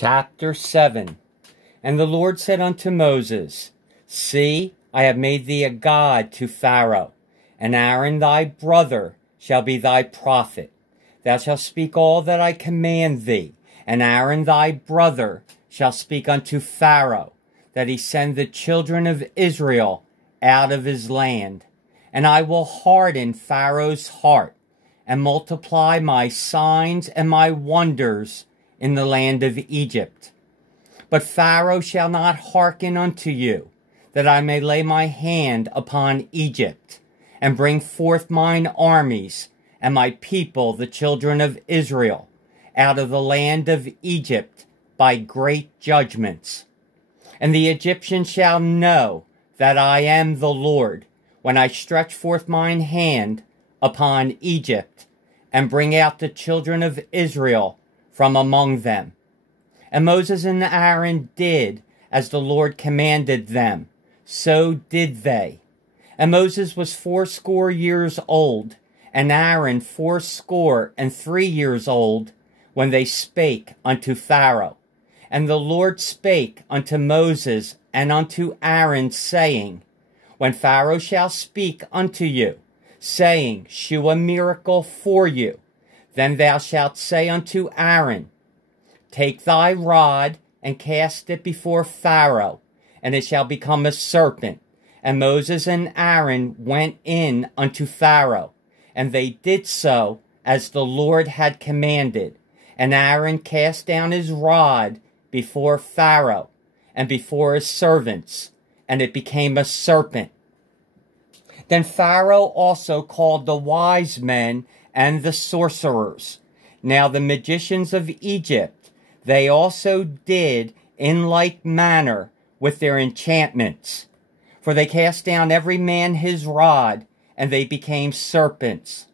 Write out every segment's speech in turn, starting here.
Chapter 7. And the Lord said unto Moses, See, I have made thee a god to Pharaoh, and Aaron thy brother shall be thy prophet. Thou shalt speak all that I command thee, and Aaron thy brother shall speak unto Pharaoh, that he send the children of Israel out of his land. And I will harden Pharaoh's heart, and multiply my signs and my wonders in the land of Egypt. But Pharaoh shall not hearken unto you, that I may lay my hand upon Egypt, and bring forth mine armies, and my people, the children of Israel, out of the land of Egypt by great judgments. And the Egyptians shall know that I am the Lord, when I stretch forth mine hand upon Egypt, and bring out the children of Israel from among them. And Moses and Aaron did as the Lord commanded them, so did they. And Moses was 80 years old, and Aaron 83 years old, when they spake unto Pharaoh. And the Lord spake unto Moses and unto Aaron, saying, When Pharaoh shall speak unto you, saying, Shew a miracle for you, then thou shalt say unto Aaron, Take thy rod, and cast it before Pharaoh, and it shall become a serpent. And Moses and Aaron went in unto Pharaoh, and they did so as the Lord had commanded. And Aaron cast down his rod before Pharaoh, and before his servants, and it became a serpent. Then Pharaoh also called the wise men and the sorcerers. Now the magicians of Egypt, they also did in like manner with their enchantments. For they cast down every man his rod, and they became serpents.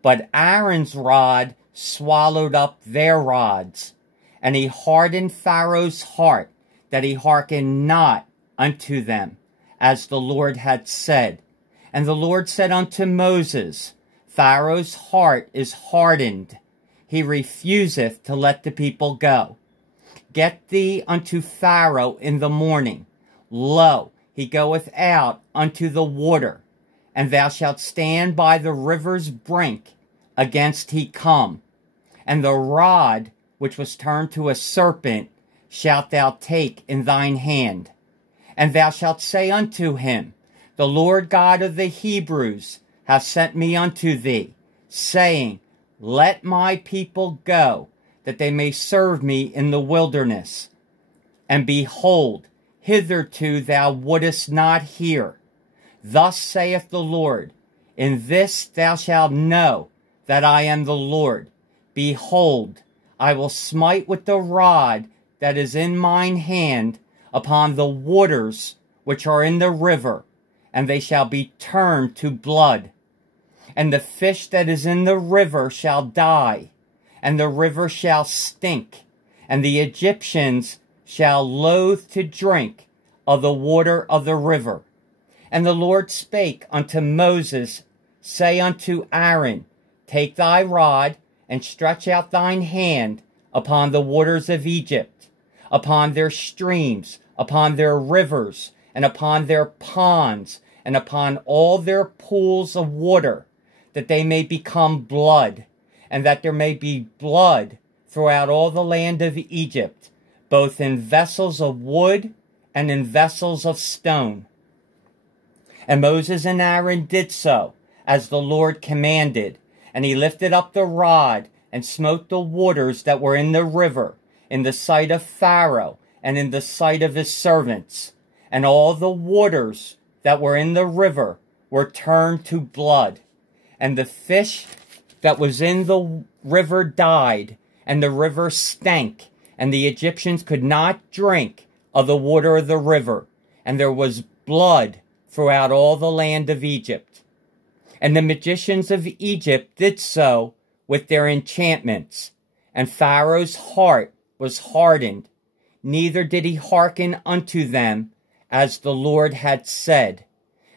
But Aaron's rod swallowed up their rods. And he hardened Pharaoh's heart, that he hearkened not unto them, as the Lord had said. And the Lord said unto Moses, Pharaoh's heart is hardened. He refuseth to let the people go. Get thee unto Pharaoh in the morning. Lo, he goeth out unto the water, and thou shalt stand by the river's brink against he come. And the rod which was turned to a serpent shalt thou take in thine hand. And thou shalt say unto him, The Lord God of the Hebrews hath sent me unto thee, saying, Let my people go, that they may serve me in the wilderness. And behold, hitherto thou wouldest not hear. Thus saith the Lord, In this thou shalt know that I am the Lord. Behold, I will smite with the rod that is in mine hand upon the waters which are in the river, and they shall be turned to blood. And the fish that is in the river shall die, and the river shall stink, and the Egyptians shall loathe to drink of the water of the river. And the Lord spake unto Moses, Say unto Aaron, Take thy rod, and stretch out thine hand upon the waters of Egypt, upon their streams, upon their rivers, and upon their ponds, and upon all their pools of water, that they may become blood, and that there may be blood throughout all the land of Egypt, both in vessels of wood and in vessels of stone. And Moses and Aaron did so, as the Lord commanded, and he lifted up the rod, and smote the waters that were in the river, in the sight of Pharaoh, and in the sight of his servants. And all the waters that were in the river were turned to blood. And the fish that was in the river died, and the river stank, and the Egyptians could not drink of the water of the river, and there was blood throughout all the land of Egypt. And the magicians of Egypt did so with their enchantments, and Pharaoh's heart was hardened, neither did he hearken unto them, as the Lord had said.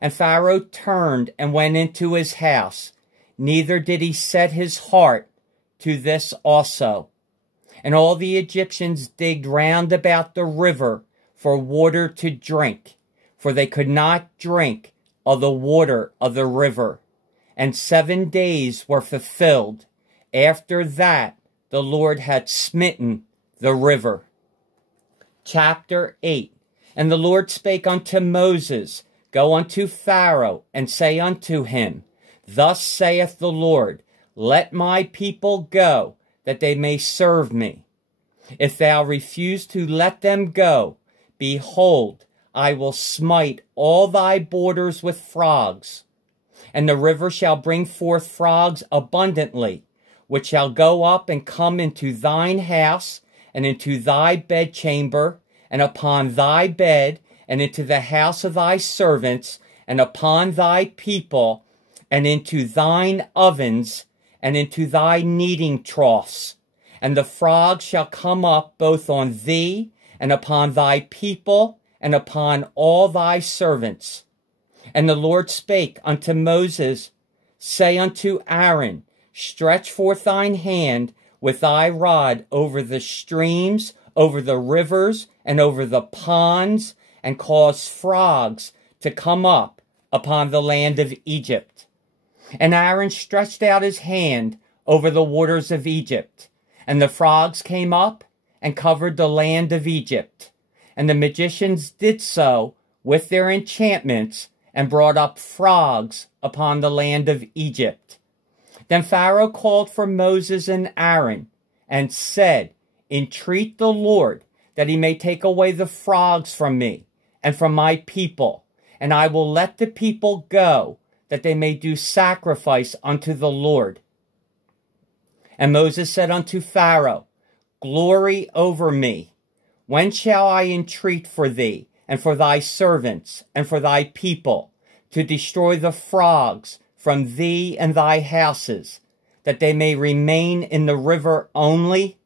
And Pharaoh turned and went into his house, neither did he set his heart to this also. And all the Egyptians digged round about the river for water to drink, for they could not drink of the water of the river. And 7 days were fulfilled. After that, the Lord had smitten the river. Chapter 8. And the Lord spake unto Moses, Go unto Pharaoh, and say unto him, Thus saith the Lord, Let my people go, that they may serve me. If thou refuse to let them go, behold, I will smite all thy borders with frogs. And the river shall bring forth frogs abundantly, which shall go up and come into thine house, and into thy bedchamber, and upon thy bed, and into the house of thy servants, and upon thy people, and into thine ovens, and into thy kneading troughs. And the frogs shall come up both on thee, and upon thy people, and upon all thy servants. And the Lord spake unto Moses, Say unto Aaron, Stretch forth thine hand with thy rod over the streams, over the rivers, and over the ponds, and cause frogs to come up upon the land of Egypt. And Aaron stretched out his hand over the waters of Egypt, and the frogs came up and covered the land of Egypt. And the magicians did so with their enchantments, and brought up frogs upon the land of Egypt. Then Pharaoh called for Moses and Aaron, and said, Entreat the Lord, that he may take away the frogs from me, and from my people, and I will let the people go, that they may do sacrifice unto the Lord. And Moses said unto Pharaoh, Glory over me. When shall I entreat for thee, and for thy servants, and for thy people, to destroy the frogs from thee and thy houses, that they may remain in the river only?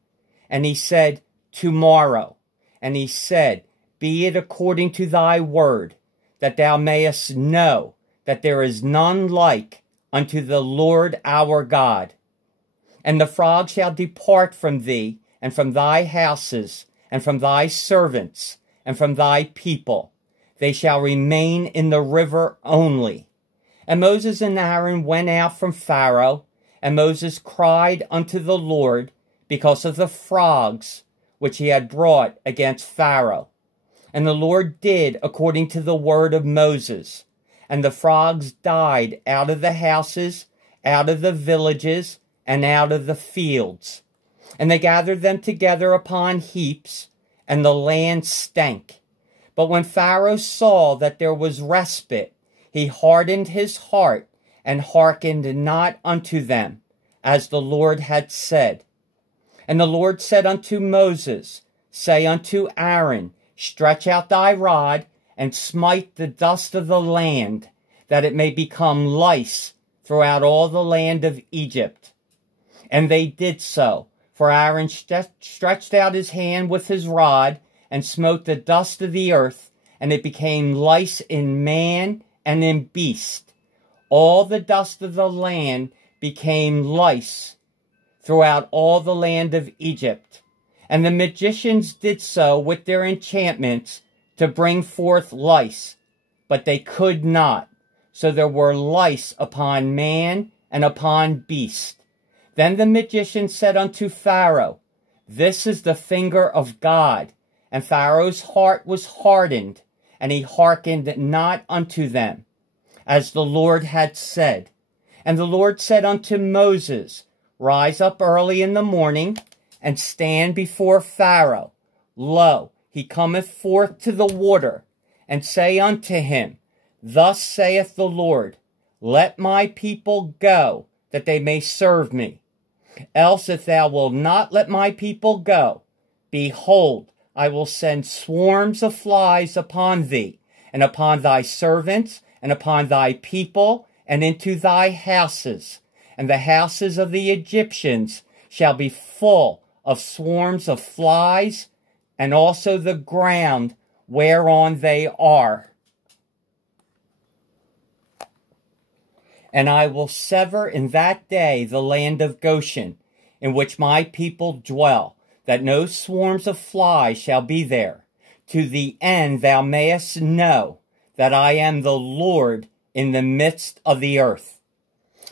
And he said, Tomorrow. And he said, Be it according to thy word, that thou mayest know that there is none like unto the Lord our God. And the frogs shall depart from thee, and from thy houses, and from thy servants, and from thy people. They shall remain in the river only. And Moses and Aaron went out from Pharaoh, and Moses cried unto the Lord because of the frogs which he had brought against Pharaoh. And the Lord did according to the word of Moses. And the frogs died out of the houses, out of the villages, and out of the fields. And they gathered them together upon heaps, and the land stank. But when Pharaoh saw that there was respite, he hardened his heart, and hearkened not unto them, as the Lord had said. And the Lord said unto Moses, Say unto Aaron, Stretch out thy rod, and smite the dust of the land, that it may become lice throughout all the land of Egypt. And they did so, for Aaron stretched out his hand with his rod, and smote the dust of the earth, and it became lice in man and in beast. All the dust of the land became lice throughout all the land of Egypt. And the magicians did so with their enchantments to bring forth lice, but they could not. So there were lice upon man and upon beast. Then the magician said unto Pharaoh, This is the finger of God. And Pharaoh's heart was hardened, and he hearkened not unto them, as the Lord had said. And the Lord said unto Moses, Rise up early in the morning, and stand before Pharaoh. Lo, he cometh forth to the water, and say unto him, Thus saith the Lord, Let my people go, that they may serve me. Else if thou wilt not let my people go, behold, I will send swarms of flies upon thee, and upon thy servants, and upon thy people, and into thy houses. And the houses of the Egyptians shall be full of swarms of flies, and also the ground whereon they are. And I will sever in that day the land of Goshen, in which my people dwell, that no swarms of flies shall be there, to the end thou mayest know that I am the Lord in the midst of the earth.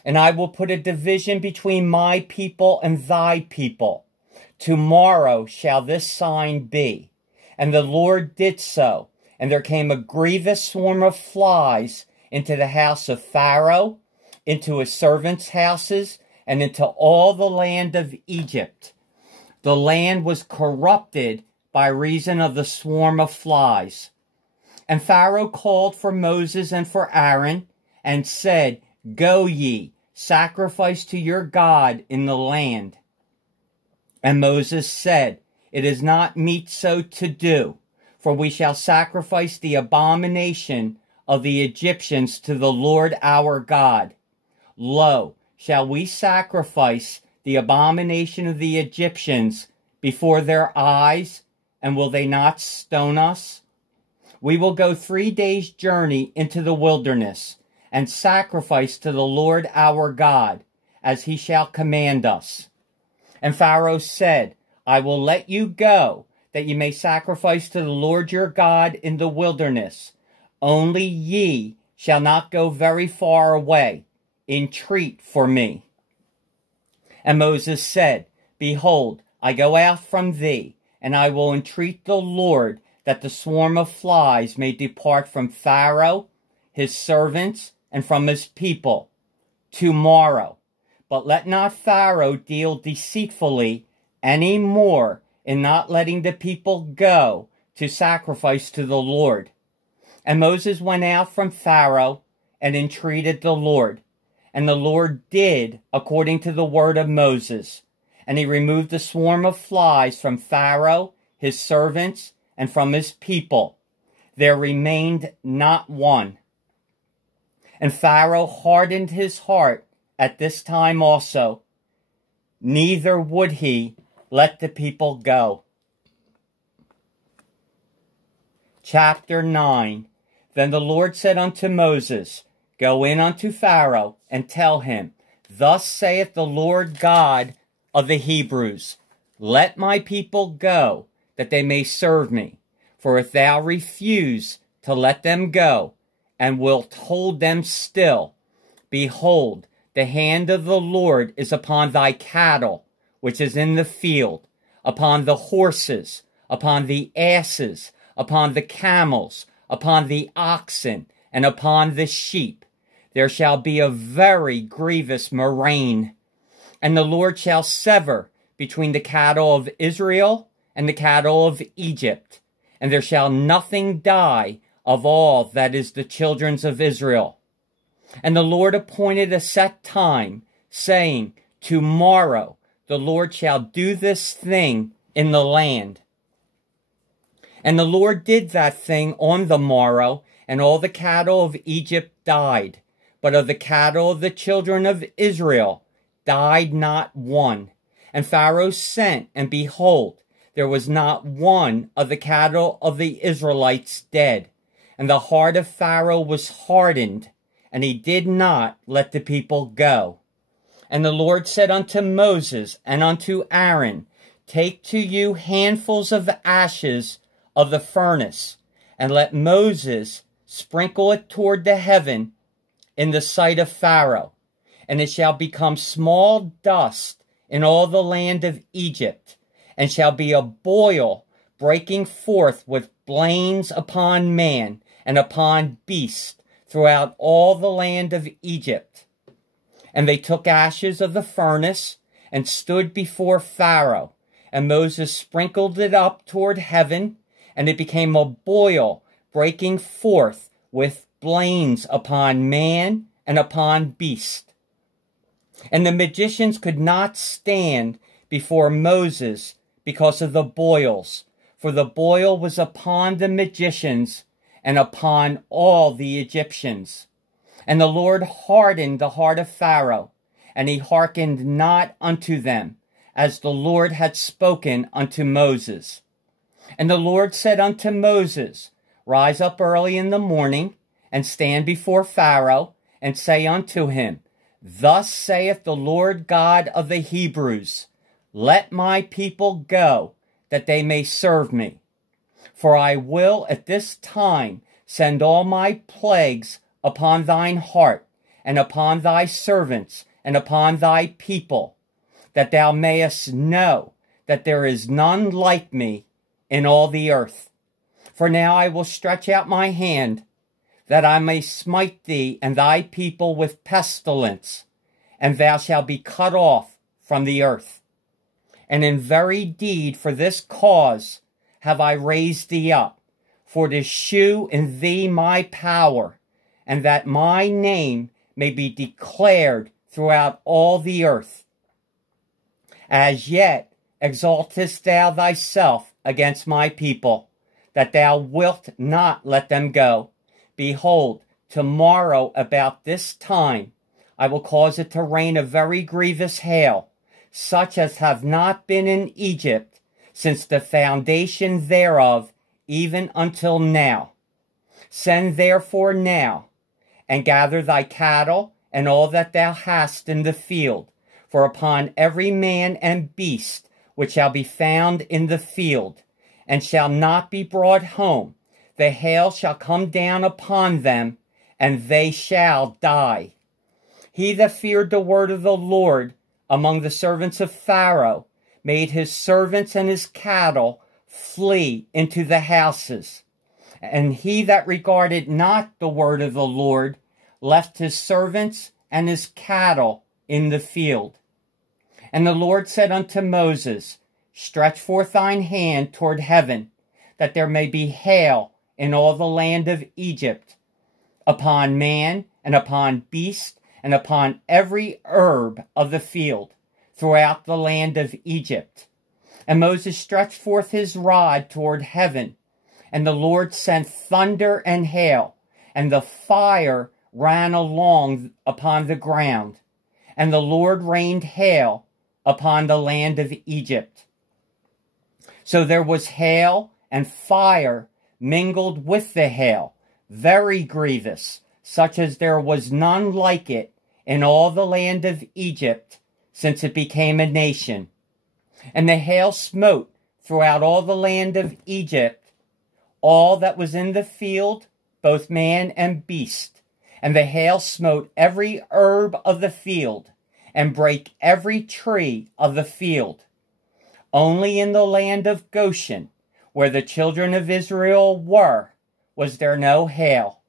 And I will put a division between my people and thy people. Tomorrow shall this sign be. And the Lord did so, and there came a grievous swarm of flies into the house of Pharaoh, into his servants' houses, and into all the land of Egypt. The land was corrupted by reason of the swarm of flies. And Pharaoh called for Moses and for Aaron, and said, Go ye, sacrifice to your God in the land. And Moses said, It is not meet so to do, for we shall sacrifice the abomination of the Egyptians to the Lord our God. Lo, shall we sacrifice the abomination of the Egyptians before their eyes, and will they not stone us? We will go 3 days' journey into the wilderness, and sacrifice to the Lord our God, as he shall command us. And Pharaoh said, I will let you go, that ye may sacrifice to the Lord your God in the wilderness. Only ye shall not go very far away. Entreat for me. And Moses said, Behold, I go out from thee, and I will entreat the Lord that the swarm of flies may depart from Pharaoh, his servants, and from his people, tomorrow. But let not Pharaoh deal deceitfully any more in not letting the people go to sacrifice to the Lord. And Moses went out from Pharaoh and entreated the Lord. And the Lord did according to the word of Moses. And he removed the swarm of flies from Pharaoh, his servants, and from his people. There remained not one. And Pharaoh hardened his heart at this time also, neither would he let the people go. Chapter 9. Then the Lord said unto Moses, Go in unto Pharaoh, and tell him, Thus saith the Lord God of the Hebrews, Let my people go, that they may serve me. For if thou refuse to let them go, and wilt hold them still, behold, the hand of the Lord is upon thy cattle, which is in the field, upon the horses, upon the asses, upon the camels, upon the oxen, and upon the sheep. There shall be a very grievous murrain. And the Lord shall sever between the cattle of Israel and the cattle of Egypt. And there shall nothing die of all that is the children of Israel. And the Lord appointed a set time, saying, Tomorrow the Lord shall do this thing in the land. And the Lord did that thing on the morrow, and all the cattle of Egypt died. But of the cattle of the children of Israel died not one. And Pharaoh sent, and behold, there was not one of the cattle of the Israelites dead. And the heart of Pharaoh was hardened, and he did not let the people go. And the Lord said unto Moses and unto Aaron, Take to you handfuls of ashes of the furnace, and let Moses sprinkle it toward the heaven in the sight of Pharaoh. And it shall become small dust in all the land of Egypt, and shall be a boil breaking forth with blains upon man and upon beast throughout all the land of Egypt. And they took ashes of the furnace and stood before Pharaoh. And Moses sprinkled it up toward heaven, and it became a boil breaking forth with blains upon man and upon beast. And the magicians could not stand before Moses because of the boils, for the boil was upon the magicians and upon all the Egyptians. And the Lord hardened the heart of Pharaoh, and he hearkened not unto them, as the Lord had spoken unto Moses. And the Lord said unto Moses, Rise up early in the morning, and stand before Pharaoh, and say unto him, Thus saith the Lord God of the Hebrews, Let my people go, that they may serve me. For I will at this time send all my plagues upon thine heart, and upon thy servants, and upon thy people, that thou mayest know that there is none like me in all the earth. For now I will stretch out my hand, that I may smite thee and thy people with pestilence, and thou shalt be cut off from the earth. And in very deed for this cause have I raised thee up, for to shew in thee my power, and that my name may be declared throughout all the earth. As yet exaltest thou thyself against my people, that thou wilt not let them go. Behold, tomorrow about this time I will cause it to rain a very grievous hail, such as have not been in Egypt since the foundation thereof, even until now. Send therefore now, and gather thy cattle and all that thou hast in the field, for upon every man and beast which shall be found in the field, and shall not be brought home, the hail shall come down upon them, and they shall die. He that feared the word of the Lord among the servants of Pharaoh made his servants and his cattle flee into the houses. And he that regarded not the word of the Lord left his servants and his cattle in the field. And the Lord said unto Moses, Stretch forth thine hand toward heaven, that there may be hail in all the land of Egypt, upon man and upon beast and upon every herb of the field, throughout the land of Egypt. And Moses stretched forth his rod toward heaven, and the Lord sent thunder and hail, and the fire ran along upon the ground, and the Lord rained hail upon the land of Egypt. So there was hail and fire mingled with the hail, very grievous, such as there was none like it in all the land of Egypt since it became a nation. And the hail smote throughout all the land of Egypt all that was in the field, both man and beast. And the hail smote every herb of the field, and brake every tree of the field. Only in the land of Goshen, where the children of Israel were, was there no hail.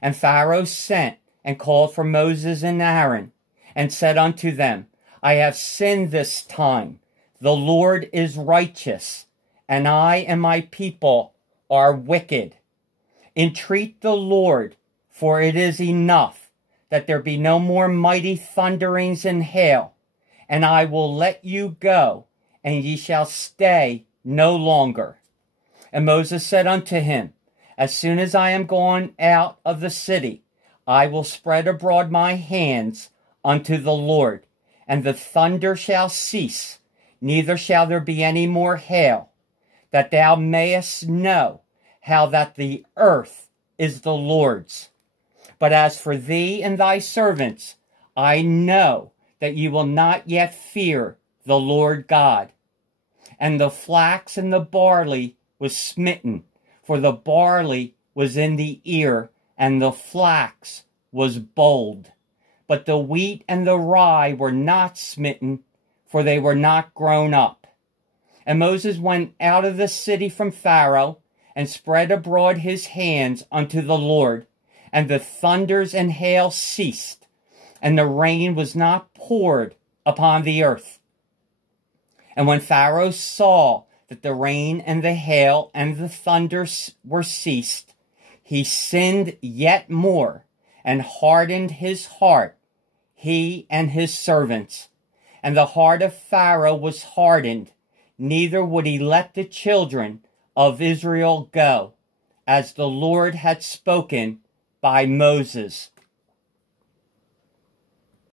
And Pharaoh sent and called for Moses and Aaron, and said unto them, I have sinned this time. The Lord is righteous, and I and my people are wicked. Entreat the Lord, for it is enough that there be no more mighty thunderings and hail, and I will let you go, and ye shall stay no longer. And Moses said unto him, As soon as I am gone out of the city, I will spread abroad my hands unto the Lord, and the thunder shall cease, neither shall there be any more hail, that thou mayest know how that the earth is the Lord's. But as for thee and thy servants, I know that you will not yet fear the Lord God. And the flax and the barley was smitten, for the barley was in the ear, and the flax was bold. But the wheat and the rye were not smitten, for they were not grown up. And Moses went out of the city from Pharaoh, and spread abroad his hands unto the Lord, and the thunders and hail ceased, and the rain was not poured upon the earth. And when Pharaoh saw that the rain and the hail and the thunder were ceased, he sinned yet more, and hardened his heart, he and his servants. And the heart of Pharaoh was hardened, neither would he let the children of Israel go, as the Lord had spoken by Moses.